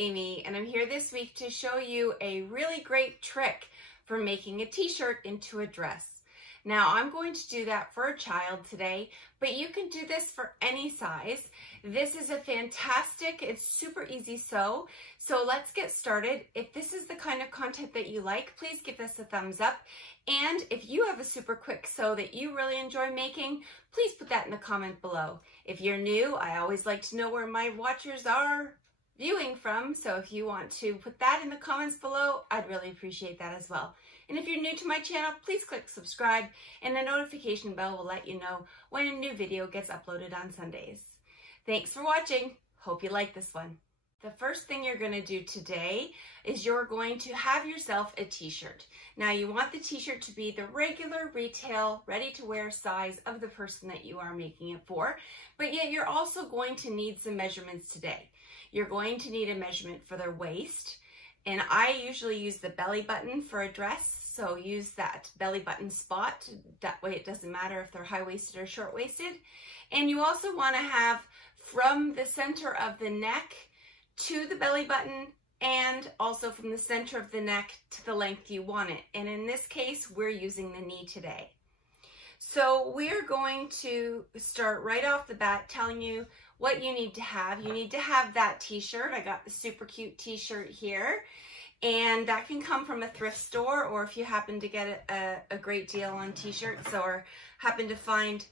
Amy, and I'm here this week to show you a really great trick for making a t-shirt into a dress. Now I'm going to do that for a child today, but you can do this for any size. This is a fantastic, it's super easy sew. So let's get started. If this is the kind of content that you like, please give this a thumbs up. And if you have a super quick sew that you really enjoy making, please put that in the comment below. If you're new, I always like to know where my watchers are viewing from. So if you want to put that in the comments below, I'd really appreciate that as well. And if you're new to my channel, please click subscribe and the notification bell will let you know when a new video gets uploaded on Sundays. Thanks for watching. Hope you like this one. The first thing you're going to do today is you're going to have yourself a t-shirt. Now you want the t-shirt to be the regular retail ready to wear size of the person that you are making it for, but yet you're also going to need some measurements today. You're going to need a measurement for their waist, and I usually use the belly button for a dress, so use that belly button spot. That way it doesn't matter if they're high-waisted or short-waisted. And you also want to have from the center of the neck to the belly button, and also from the center of the neck to the length you want it. And in this case, we're using the knee today. So we're going to start right off the bat telling you what you need to have. You need to have that t-shirt. I got the super cute t-shirt here, and that can come from a thrift store, or if you happen to get a great deal on t-shirts, or happen to find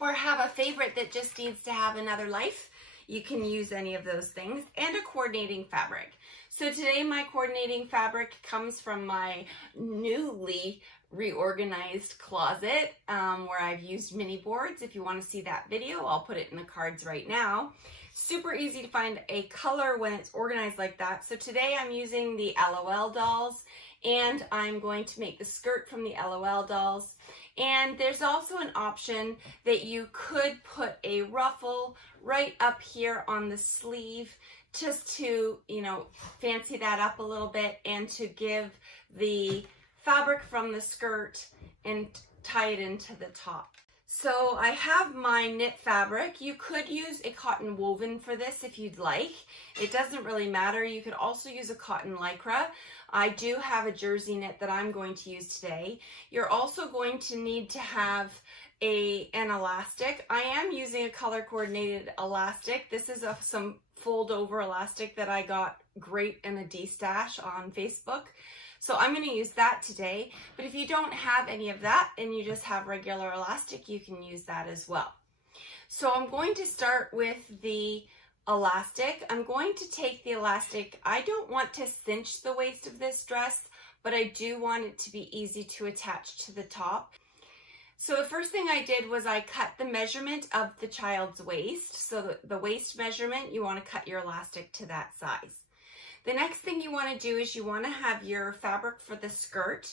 or have a favorite that just needs to have another life, you can use any of those things, and a coordinating fabric. So today my coordinating fabric comes from my newly reorganized closet where I've used mini boards. If you want to see that video, I'll put it in the cards right now. Super easy to find a color when it's organized like that. So today I'm using the LOL dolls, and I'm going to make the skirt from the LOL dolls. And there's also an option that you could put a ruffle right up here on the sleeve, just to, you know, fancy that up a little bit and to give the fabric from the skirt and tie it into the top. So I have my knit fabric. You could use a cotton woven for this if you'd like. It doesn't really matter. You could also use a cotton lycra. I do have a jersey knit that I'm going to use today. You're also going to need to have an elastic. I am using a color coordinated elastic. This is some fold over elastic that I got great in a D-stash on Facebook. So I'm going to use that today, but if you don't have any of that and you just have regular elastic, you can use that as well. So I'm going to start with the elastic. I'm going to take the elastic. I don't want to cinch the waist of this dress, but I do want it to be easy to attach to the top. So the first thing I did was I cut the measurement of the child's waist. So the waist measurement, you want to cut your elastic to that size. The next thing you want to do is you want to have your fabric for the skirt,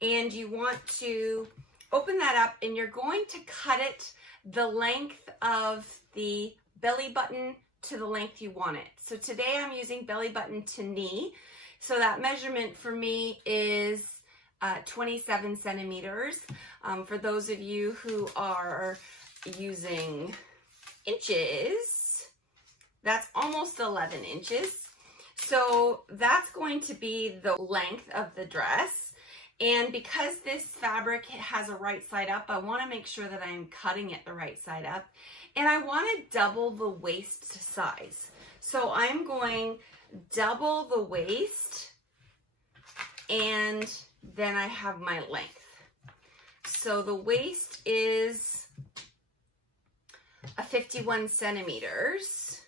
and you want to open that up, and you're going to cut it the length of the belly button to the length you want it. So today I'm using belly button to knee. So that measurement for me is 27 centimeters. For those of you who are using inches, that's almost 11 inches. So that's going to be the length of the dress. And because this fabric has a right side up, I want to make sure that I'm cutting it the right side up. And I want to double the waist size. So I'm going double the waist, and then I have my length. So the waist is a 51 centimeters.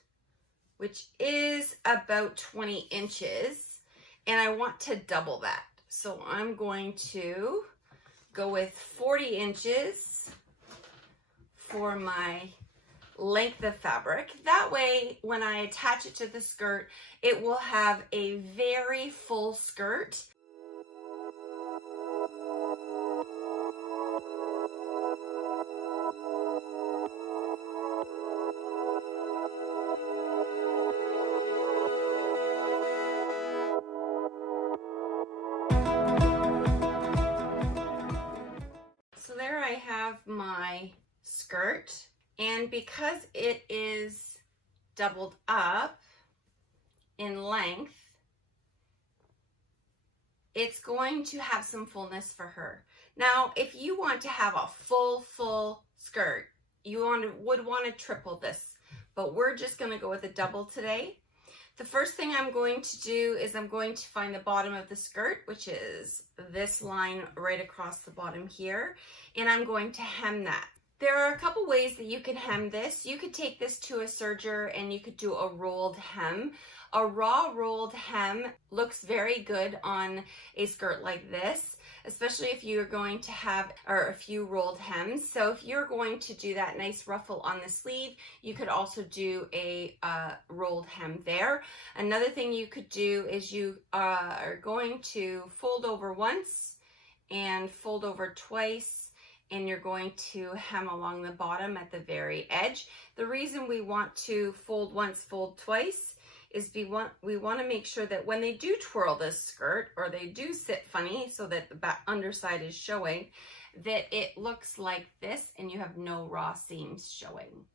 Which is about 20 inches, and I want to double that. So I'm going to go with 40 inches for my length of fabric. That way, when I attach it to the skirt, it will have a very full skirt. There I have my skirt, and because it is doubled up, in length, it's going to have some fullness for her. Now, if you want to have a full skirt, you would want to triple this, but we're just going to go with a double today. The first thing I'm going to do is I'm going to find the bottom of the skirt, which is this line right across the bottom here, and I'm going to hem that. There are a couple ways that you can hem this. You could take this to a serger and you could do a rolled hem. A raw rolled hem looks very good on a skirt like this, especially if you're going to have a few rolled hems. So if you're going to do that nice ruffle on the sleeve, you could also do a rolled hem there. Another thing you could do is you are going to fold over once and fold over twice, and you're going to hem along the bottom at the very edge. The reason we want to fold once, fold twice is we want to make sure that when they do twirl this skirt, or they do sit funny so that the back underside is showing, that it looks like this and you have no raw seams showing.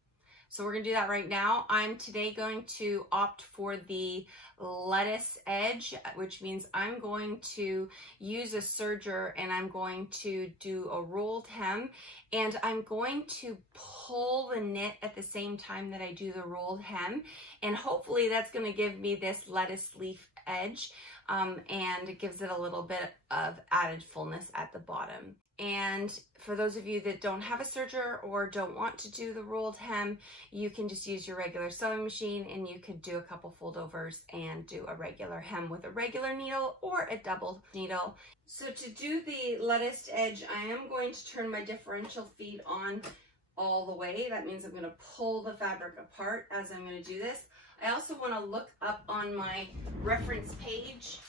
So we're going to do that right now. I'm today going to opt for the lettuce edge, which means I'm going to use a serger and I'm going to do a rolled hem, and I'm going to pull the knit at the same time that I do the rolled hem, and hopefully that's going to give me this lettuce leaf edge, and it gives it a little bit of added fullness at the bottom. And for those of you that don't have a serger or don't want to do the rolled hem, you can just use your regular sewing machine and you could do a couple foldovers and do a regular hem with a regular needle or a double needle. So to do the lettuce edge, I am going to turn my differential feed on all the way. That means I'm going to pull the fabric apart as I'm going to do this. I also want to look up on my reference page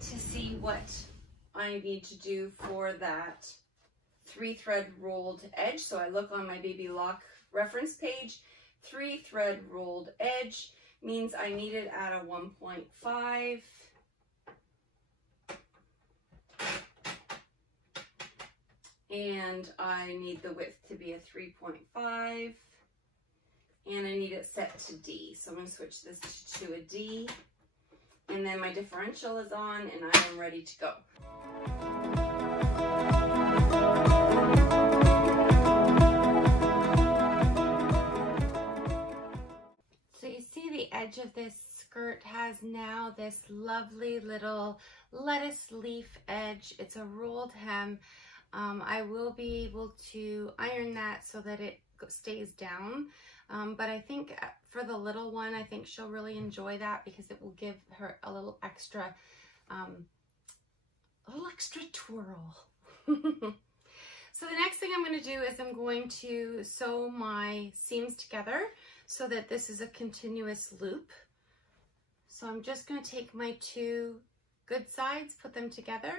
to see what I need to do for that 3-thread rolled edge. So I look on my Baby Lock reference page. 3-thread rolled edge means I need it at a 1.5. And I need the width to be a 3.5. And I need it set to D. So I'm going to switch this to a D. And then my differential is on and I am ready to go. So you see the edge of this skirt has now this lovely little lettuce leaf edge. It's a rolled hem. I will be able to iron that so that it stays down. But I think for the little one, I think she'll really enjoy that because it will give her a little extra twirl. So the next thing I'm going to do is I'm going to sew my seams together so that this is a continuous loop. So I'm just going to take my two good sides, put them together.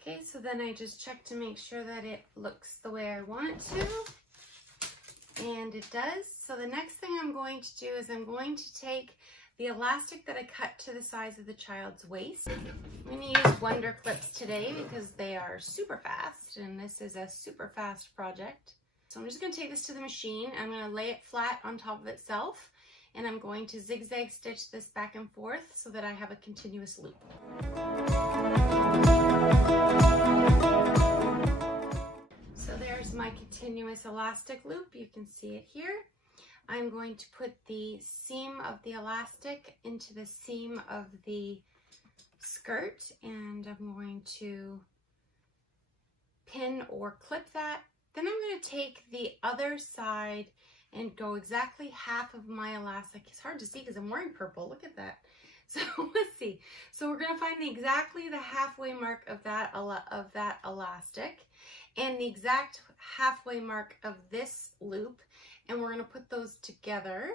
Okay, so then I just check to make sure that it looks the way I want it to, and it does. So the next thing I'm going to do is I'm going to take the elastic that I cut to the size of the child's waist. I'm going to use Wonder Clips today because they are super fast, and this is a super fast project. So I'm just going to take this to the machine. I'm going to lay it flat on top of itself, and I'm going to zigzag stitch this back and forth so that I have a continuous loop. So there's my continuous elastic loop. You can see it here. I'm going to put the seam of the elastic into the seam of the skirt, and I'm going to pin or clip that. Then I'm going to take the other side and go exactly half of my elastic. It's hard to see because I'm wearing purple. Look at that. So let's see. So we're going to find exactly the halfway mark of that elastic and the exact halfway mark of this loop, and we're going to put those together,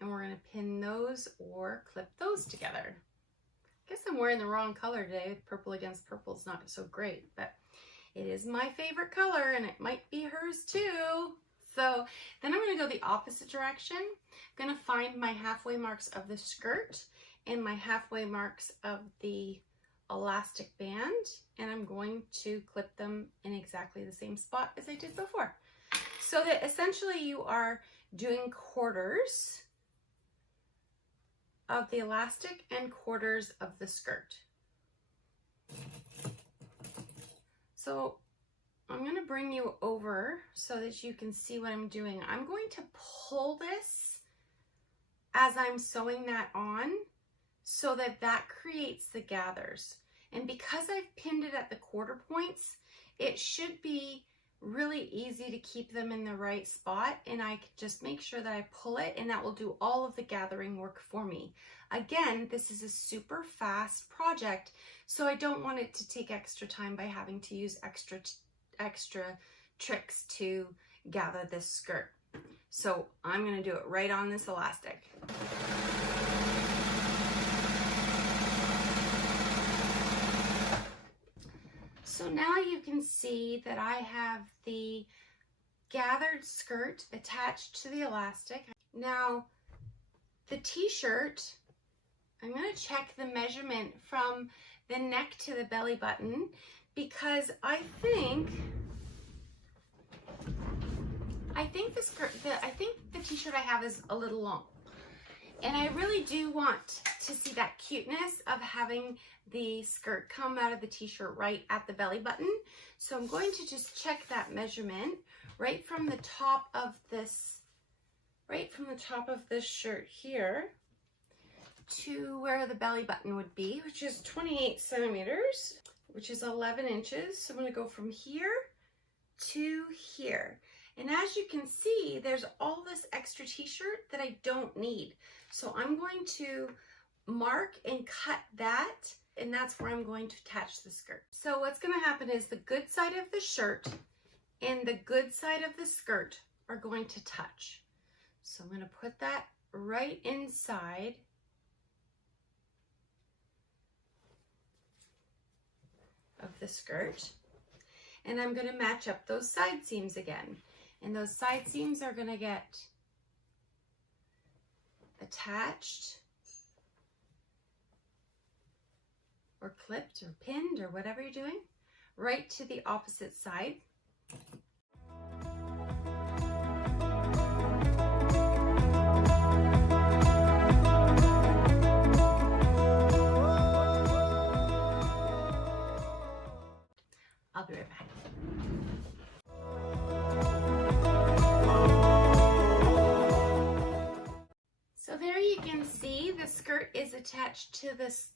and we're going to pin those or clip those together. I guess I'm wearing the wrong color today. Purple against purple is not so great, but it is my favorite color, and it might be hers too. So then I'm going to go the opposite direction. I'm going to find my halfway marks of the skirt and my halfway marks of the elastic band, and I'm going to clip them in exactly the same spot as I did before. So that essentially you are doing quarters of the elastic and quarters of the skirt. So I'm going to bring you over so that you can see what I'm doing. I'm going to pull this as I'm sewing that on so that that creates the gathers. And because I've pinned it at the quarter points, it should be really easy to keep them in the right spot, and I can just make sure that I pull it, and that will do all of the gathering work for me. Again, this is a super fast project, so I don't want it to take extra time by having to use extra tricks to gather this skirt. So I'm going to do it right on this elastic. So now you can see that I have the gathered skirt attached to the elastic. Now the t-shirt, I'm going to check the measurement from the neck to the belly button, because I think the t-shirt I have is a little long. And I really do want to see that cuteness of having the skirt come out of the t-shirt right at the belly button. So I'm going to just check that measurement right from the top of this shirt here to where the belly button would be, which is 28 centimeters, which is 11 inches. So I'm going to go from here to here. And as you can see, there's all this extra t-shirt that I don't need. So I'm going to mark and cut that, and that's where I'm going to attach the skirt. So what's going to happen is the good side of the shirt and the good side of the skirt are going to touch. So I'm going to put that right inside of the skirt, and I'm going to match up those side seams again. And those side seams are going to get attached or clipped or pinned or whatever you're doing right to the opposite side. I'll be right back. So there you can see the skirt is attached to this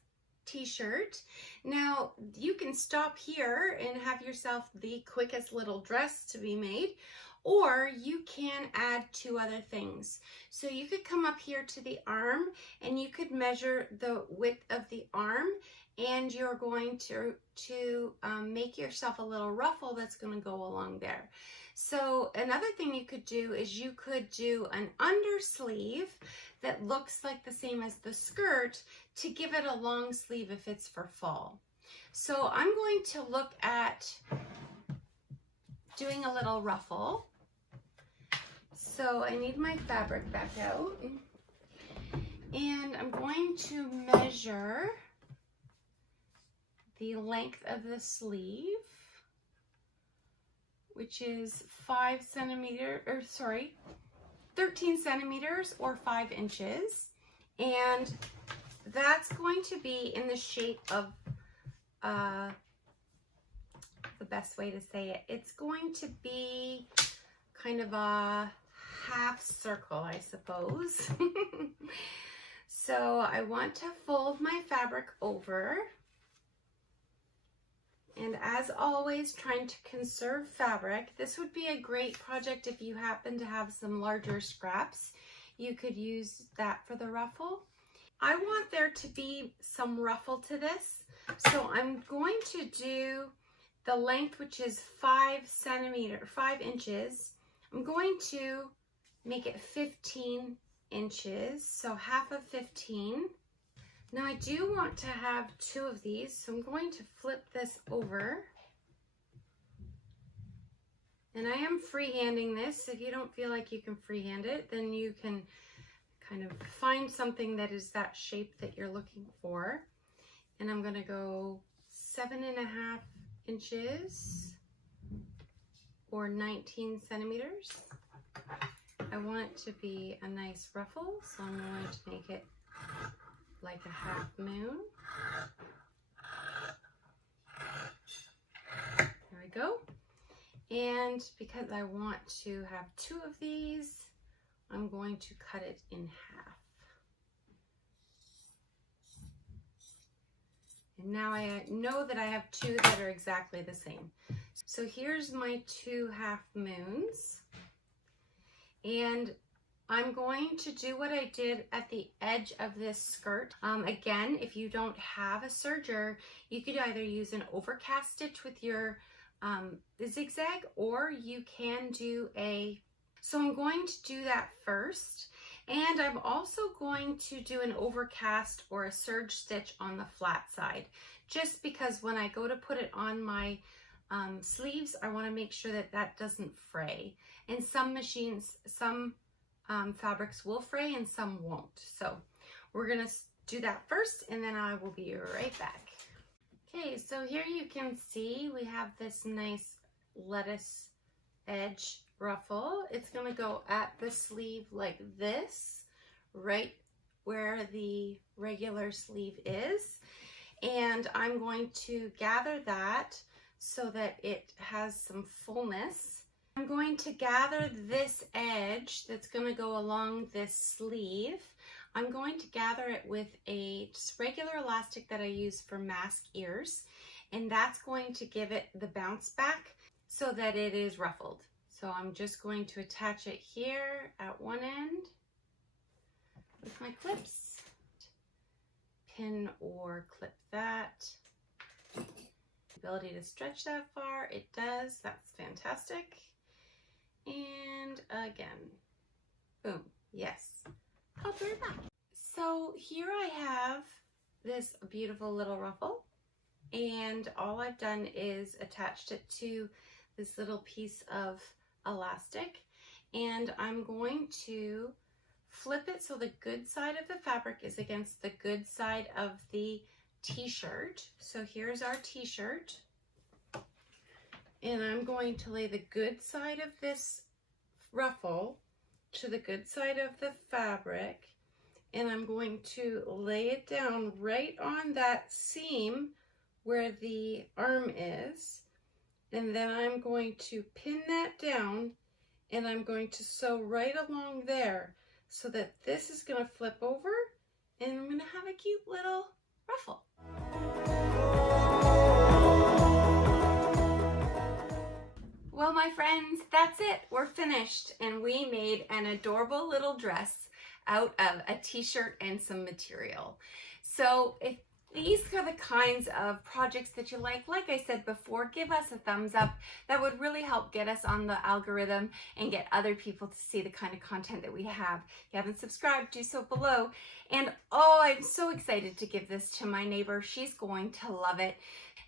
t-shirt. Now you can stop here and have yourself the quickest little dress to be made, or you can add two other things. So you could come up here to the arm and you could measure the width of the arm, and you're going to make yourself a little ruffle that's going to go along there. So another thing you could do is you could do an undersleeve that looks like the same as the skirt to give it a long sleeve if it's for fall. So I'm going to look at doing a little ruffle. So I need my fabric back out, and I'm going to measure the length of the sleeve, which is 13 centimeters or 5 inches. And that's going to be in the shape of, the best way to say it, it's going to be kind of a half circle, I suppose. So I want to fold my fabric over. And as always, trying to conserve fabric. This would be a great project if you happen to have some larger scraps. You could use that for the ruffle. I want there to be some ruffle to this. So I'm going to do the length, which is 5 inches. I'm going to make it 15 inches, so half of 15. Now I do want to have 2 of these, so I'm going to flip this over. And I am freehanding this. If you don't feel like you can freehand it, then you can kind of find something that is that shape that you're looking for. And I'm going to go 7.5 inches or 19 centimeters. I want it to be a nice ruffle, so I'm going to make it like a half moon. There we go. And because I want to have 2 of these, I'm going to cut it in half. And now I know that I have 2 that are exactly the same. So here's my 2 half moons. And I'm going to do what I did at the edge of this skirt. Again, if you don't have a serger, you could either use an overcast stitch with your zigzag, or you can do so I'm going to do that first. And I'm also going to do an overcast or a serge stitch on the flat side, just because when I go to put it on my sleeves, I want to make sure that that doesn't fray. And some machines, some fabrics will fray and some won't. So we're gonna do that first, and then I will be right back. Okay, so here you can see we have this nice lettuce edge ruffle. It's gonna go at the sleeve like this, right where the regular sleeve is. And I'm going to gather that so that it has some fullness. I'm going to gather this edge that's going to go along this sleeve. I'm going to gather it with a just regular elastic that I use for mask ears, and that's going to give it the bounce back so that it is ruffled. So I'm just going to attach it here at one end with my clips. Pin or clip that. Ability to stretch that far, it does. That's fantastic. And again, boom, yes. I'll be right back. So here I have this beautiful little ruffle, and all I've done is attached it to this little piece of elastic, and I'm going to flip it so the good side of the fabric is against the good side of the t-shirt. So here's our t-shirt. And I'm going to lay the good side of this ruffle to the good side of the fabric, and I'm going to lay it down right on that seam where the arm is, and then I'm going to pin that down, and I'm going to sew right along there so that this is going to flip over, and I'm going to have a cute little ruffle. Well, my friends, that's it. We're finished, and we made an adorable little dress out of a t-shirt and some material. So if these are the kinds of projects that you like I said before, give us a thumbs up. That would really help get us on the algorithm and get other people to see the kind of content that we have. If you haven't subscribed, do so below. And oh, I'm so excited to give this to my neighbor. She's going to love it.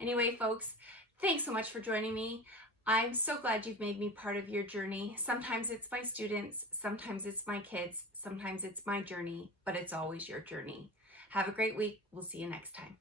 Anyway, folks, thanks so much for joining me. I'm so glad you've made me part of your journey. Sometimes it's my students, sometimes it's my kids, sometimes it's my journey, but it's always your journey. Have a great week. We'll see you next time.